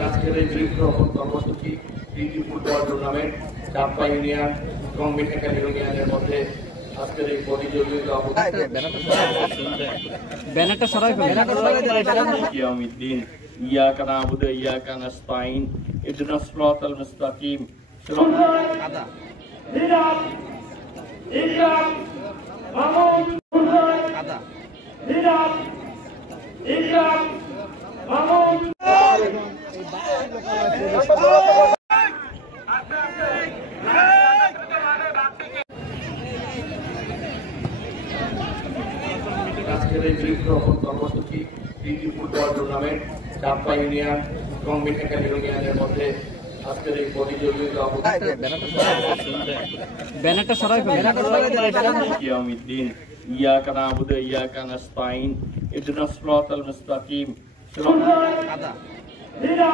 আজকের এই বৃক্ষরোপণ কর্মসূচি তিনটি ফুটবল টুর্নামেন্ট চাপ্পা ইউনিয়ন এবং মিঠাকাল ইউনিয়নের মধ্যে আজকের এই প্রতিযোগিতা ব্যানারটা সরাই ইয়াউমিদ্দিন ইয়াকা নাবুদু ওয়া ইয়াকা নাস্তাইন ইহদিনাস সিরাতাল মুস্তাকিম আদা আদা আজকের এই বৃক্ষরোপণ কর্মসূচি তিনটি ফুটবল টুর্নামেন্ট চাপ্পা ইউনিয়ন এবং মিঠাকাল ইউনিয়নের মধ্যে আজকের এই প্রতিযোগিতা ব্যানারটা সরাই ইয়াউমিদ্দিন ইয়াকা নাবুদু ওয়া ইয়াকা নাস্তাইন ইহদিনাস সিরাতাল মুস্তাকিম আদা আদা